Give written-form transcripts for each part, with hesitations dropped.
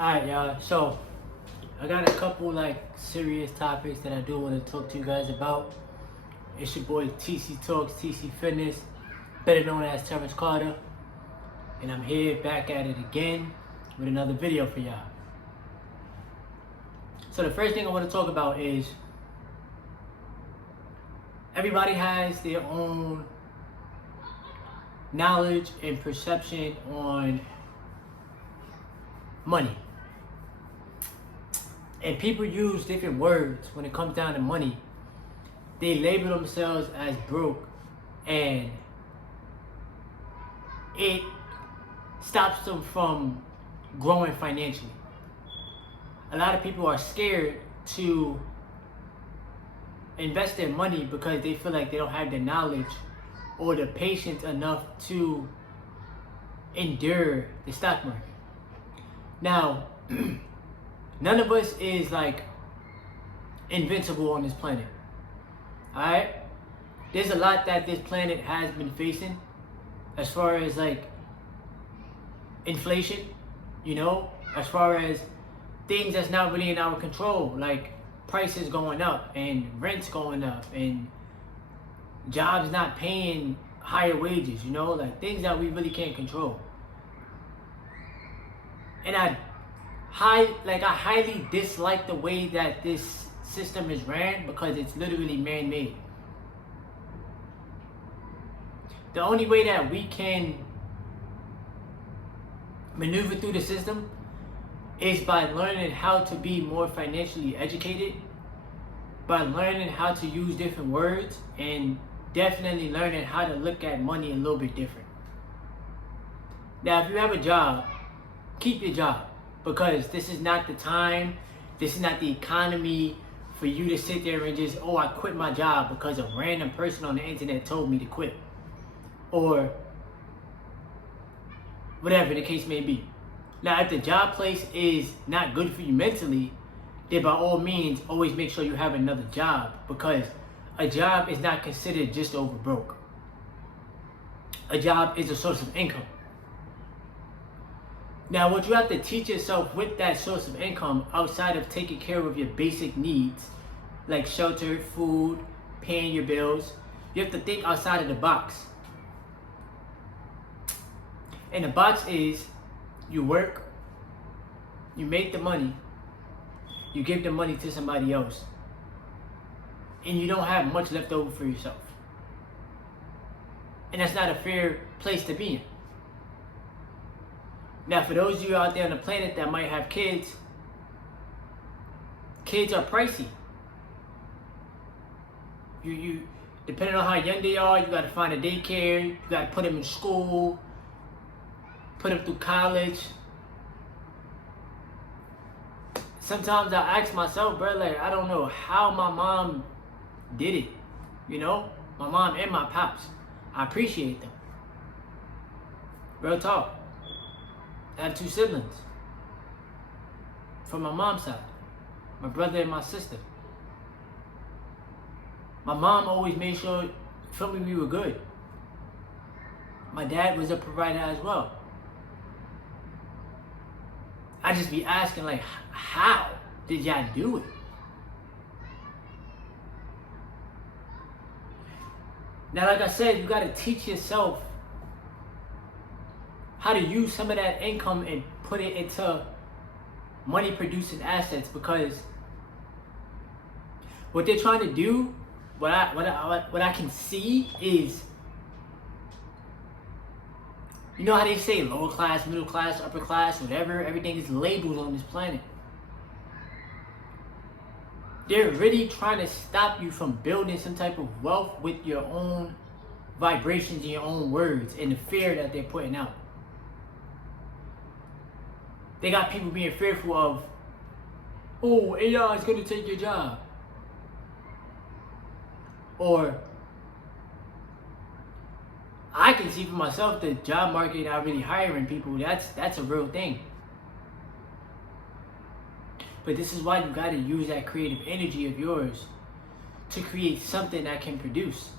Alright, y'all. So, I got a couple serious topics that I do want to talk to you guys about. It's your boy TC Talks, TC Fitness, better known as Terrence Carter. And I'm here back at it again with another video for y'all. So, the first thing I want to talk about is everybody has their own knowledge and perception on money. And people use different words when it comes down to money. They label themselves as broke, and it stops them from growing financially. A lot of people are scared to invest their money because they feel like they don't have the knowledge or the patience enough to endure the stock market. Now, none of us is invincible on this planet. Alright? There's a lot that this planet has been facing as far as inflation, as far as things that's not really in our control, like prices going up and rents going up and jobs not paying higher wages, things that we really can't control. And I highly dislike the way that this system is ran because it's literally man-made. The only way that we can maneuver through the system is by learning how to be more financially educated, by learning how to use different words, and definitely learning how to look at money a little bit different. Now, if you have a job, keep your job, because this is not the time, this is not the economy for you to sit there and just, I quit my job because a random person on the internet told me to quit. Or whatever the case may be. Now, if the job place is not good for you mentally, then by all means, always make sure you have another job, because a job is not considered just over broke. A job is a source of income. Now, what you have to teach yourself with that source of income, outside of taking care of your basic needs, like shelter, food, paying your bills, you have to think outside of the box. And the box is, you work, you make the money, you give the money to somebody else, and you don't have much left over for yourself. And that's not a fair place to be in. Now, for those of you out there on the planet that might have kids, kids are pricey. You depending on how young they are, you got to find a daycare, you got to put them in school, put them through college. Sometimes I ask myself, bro, I don't know how my mom did it. My mom and my pops. I appreciate them. Real talk. I have 2 siblings from my mom's side, my brother and my sister. My mom always made sure, we were good. My dad was a provider as well. I just be asking, how did y'all do it? Now, like I said, you gotta teach yourself how to use some of that income and put it into money producing assets, because what they're trying to do, what I can see is, how they say lower class, middle class, upper class, whatever, everything is labeled on this planet. They're really trying to stop you from building some type of wealth with your own vibrations and your own words and the fear that they're putting out. They got people being fearful of, AI is going to take your job. Or, I can see for myself, the job market not really hiring people, that's a real thing. But this is why you got to use that creative energy of yours to create something that can produce.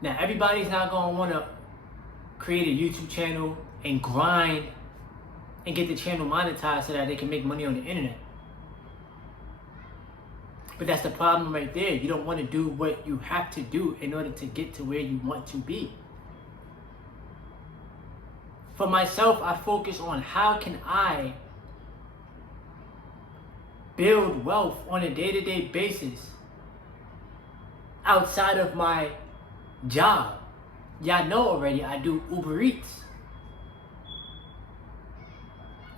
Now, everybody's not going to want to create a YouTube channel and grind and get the channel monetized so that they can make money on the internet. But that's the problem right there. You don't want to do what you have to do in order to get to where you want to be. For myself, I focus on how can I build wealth on a day-to-day basis outside of my job. Y'all know already, I do Uber Eats.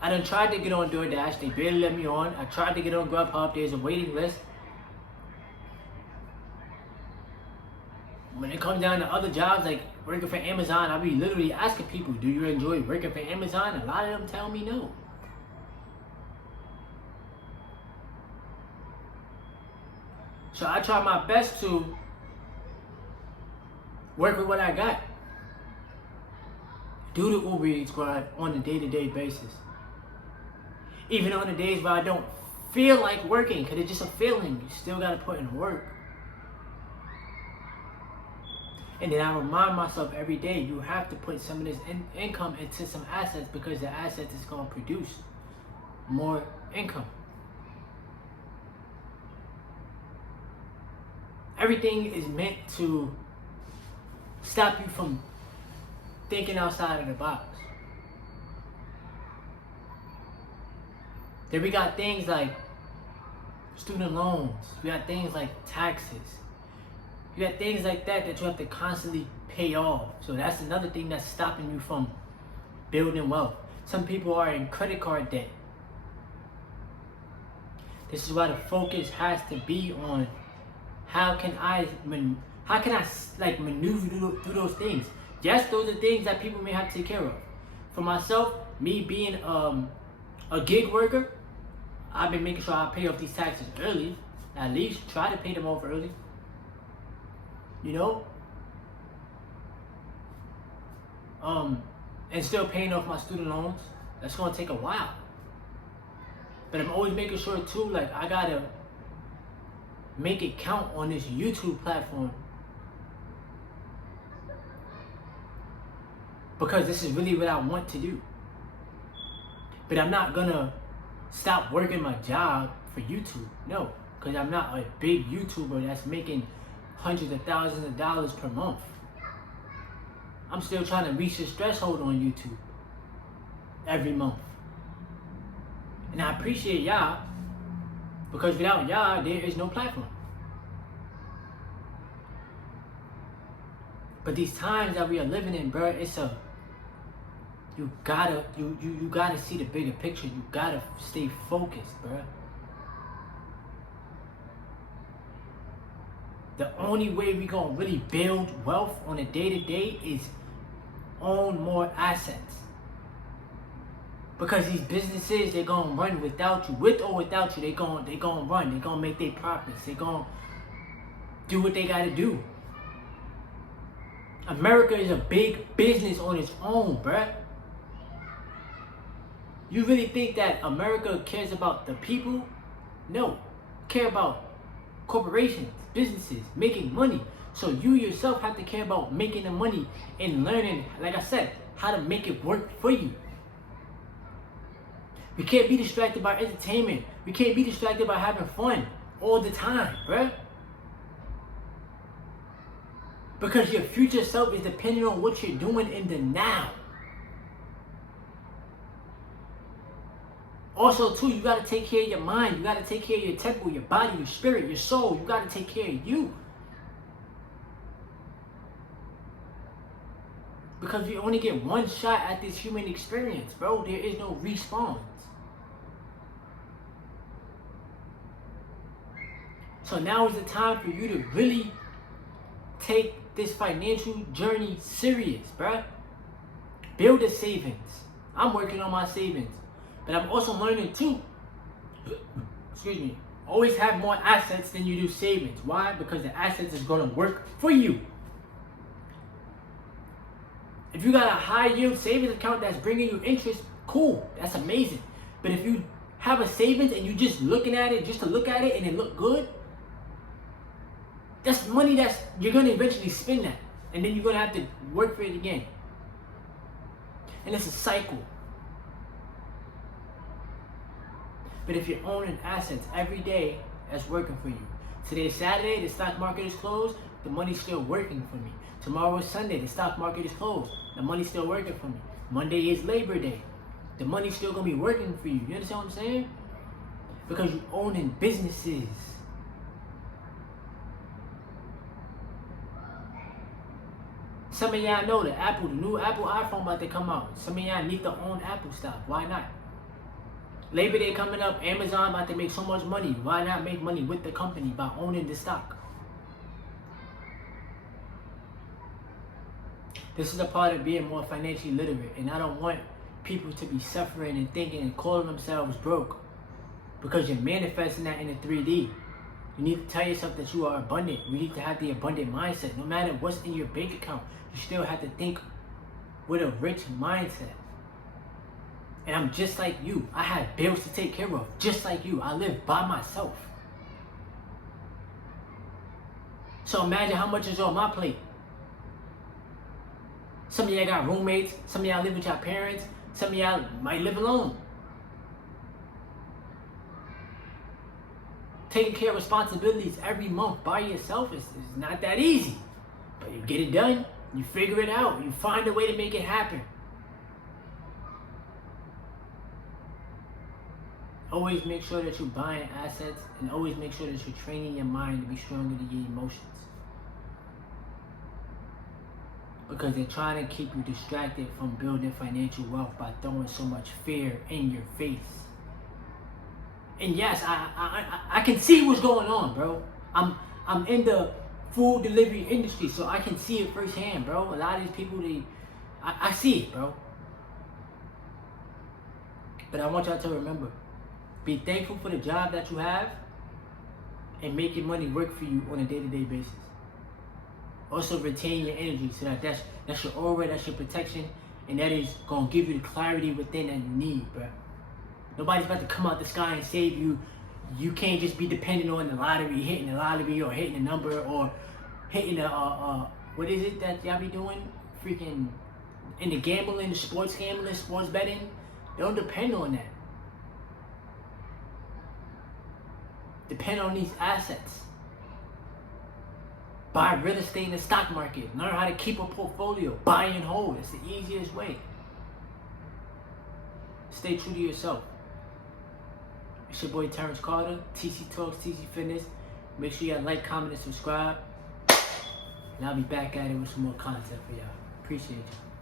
I done tried to get on DoorDash, they barely let me on. I tried to get on Grubhub, there's a waiting list. When it comes down to other jobs like working for Amazon, I be literally asking people, do you enjoy working for Amazon? A lot of them tell me no. So I try my best to work with what I got. Do the Uber Eats grind on a day-to-day basis. Even on the days where I don't feel like working, because it's just a feeling, you still got to put in work. And then I remind myself every day, you have to put some of this income into some assets, because the assets is going to produce more income. Everything is meant to stop you from thinking outside of the box. Then we got things like student loans. We got things like taxes. You got things like that you have to constantly pay off. So that's another thing that's stopping you from building wealth. Some people are in credit card debt. This is why the focus has to be on how can I like maneuver through those things. Yes, those are things that people may have to take care of. For myself, me being a gig worker, I've been making sure I pay off these taxes early. At least try to pay them off early. You know? And still paying off my student loans. That's gonna take a while. But I'm always making sure too, like I gotta make it count on this YouTube platform. Because this is really what I want to do. But I'm not gonna stop working my job for YouTube. No, because I'm not a big YouTuber that's making hundreds of thousands of dollars per month. I'm still trying to reach this threshold on YouTube every month. And I appreciate y'all, because without y'all, there is no platform. But these times that we are living in, bro, you gotta see the bigger picture. You gotta stay focused, bro. The only way we gonna really build wealth on a day-to-day is own more assets. Because these businesses, they're gonna run without you. With or without you, they gonna run. They're gonna make their profits. They're gonna do what they gotta do. America is a big business on its own, bruh. You really think that America cares about the people? No. Care about corporations, businesses, making money. So you yourself have to care about making the money and learning, like I said, how to make it work for you. We can't be distracted by entertainment. We can't be distracted by having fun all the time, bruh. Because your future self is dependent on what you're doing in the now. Also, too, you got to take care of your mind. You got to take care of your temple, your body, your spirit, your soul. You got to take care of you. Because we only get one shot at this human experience, bro. There is no respawn. So now is the time for you to really take this financial journey serious, bruh. Build a savings. I'm working on my savings. But I'm also learning too, excuse me, always have more assets than you do savings. Why? Because the assets is going to work for you. If you got a high yield savings account that's bringing you interest, cool, that's amazing. But if you have a savings and you just looking at it just to look at it and it look good, that's money that's you're going to eventually spend that. And then you're going to have to work for it again. And it's a cycle. But if you're owning assets every day, that's working for you. Today's Saturday, the stock market is closed, the money's still working for me. Tomorrow is Sunday, the stock market is closed, the money's still working for me. Monday is Labor Day, the money's still gonna be working for you. You understand what I'm saying? Because you're owning businesses. Some of y'all know the new Apple iPhone about to come out. Some of y'all need to own Apple stock. Why not? Labor Day coming up, Amazon about to make so much money. Why not make money with the company by owning the stock? This is a part of being more financially literate, and I don't want people to be suffering and thinking and calling themselves broke because you're manifesting that in the 3D. You need to tell yourself that you are abundant. You need to have the abundant mindset. No matter what's in your bank account, you still have to think with a rich mindset. And I'm just like you. I have bills to take care of, just like you. I live by myself. So imagine how much is on my plate. Some of y'all got roommates. Some of y'all live with your parents. Some of y'all might live alone. Taking care of responsibilities every month by yourself is not that easy. But you get it done. You figure it out. You find a way to make it happen. Always make sure that you're buying assets, and always make sure that you're training your mind to be stronger than your emotions. Because they're trying to keep you distracted from building financial wealth by throwing so much fear in your face. And yes, I can see what's going on, bro. I'm in the food delivery industry, so I can see it firsthand, bro. A lot of these people, I see it, bro. But I want y'all to remember, be thankful for the job that you have and make your money work for you on a day-to-day basis. Also retain your energy so that's your aura, that's your protection, and that is gonna give you the clarity within that you need, bro. Nobody's about to come out the sky and save you. You can't just be dependent on the lottery, hitting the lottery or hitting a number or hitting what is it that y'all be doing? Freaking in the gambling, the sports gambling, sports betting. Don't depend on that. Depend on these assets. Buy real estate in the stock market. Learn how to keep a portfolio. Buy and hold. It's the easiest way. Stay true to yourself. It's your boy Terrence Carter, TC Talks, TC Fitness. Make sure you like, comment, and subscribe. And I'll be back at it with some more content for y'all. Appreciate you.